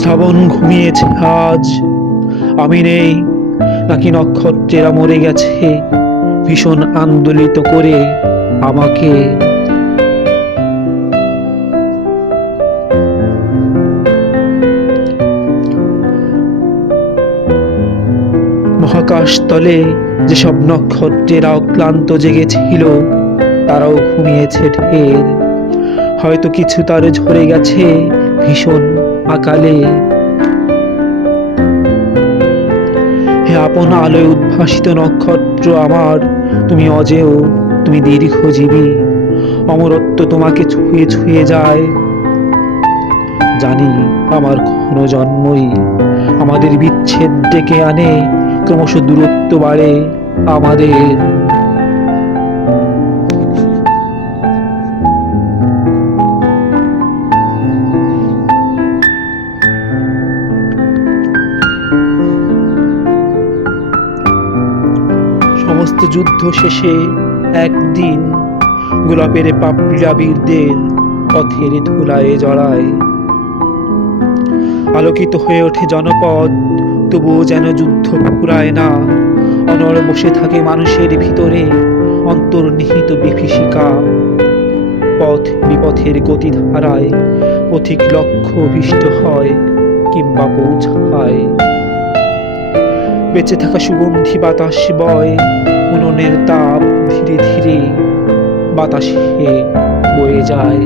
শ্রাবণ ঘুমিয়েছে আজ, আমি নেই, নাকি নক্ষত্রেরা মরে গেছে ভীষণ আন্দোলিত করে আমাকে। মহাকাশ তলে যেসব নক্ষত্রেরা অক্লান্ত জেগেছিল তারাও ঘুমিয়েছে ঢের, হয়তো কিছু তারে ঝরে গেছে ভীষণ আকালে। হে আপন আলোয় উদ্ভাসিত নক্ষত্র আমার, তুমি অজেয়, তুমি দীর্ঘজীবী, অমরত্ব তোমাকে ছুঁয়ে ছুঁয়ে যায়। জানি আমার ক্ষণ জন্মই আমাদের বিচ্ছেদ ডেকে আনে, ক্রমশ দূরত্ব বাড়ে আমাদের। সমস্ত যুদ্ধ শেষে একদিন গোলাপের পাপড়িরা বীরদের পথের ধুলায় জড়ায়। আলোকিত হয়ে ওঠে জনপদ, তবুও যেন যুদ্ধ ফুরায় না। অনড় বসে থাকে মানুষের ভিতরে অন্তর্নিহিত বিভীষিকা। পথ বিপথের গতিধারায় পথিক লক্ষ্য অভিষ্ট হয় কিংবা পৌঁছায়। বেঁচে থাকা সুগন্ধি বাতাস বয়, উনুনের তাপ ধীরে ধীরে বাতাসে বয়ে যায়।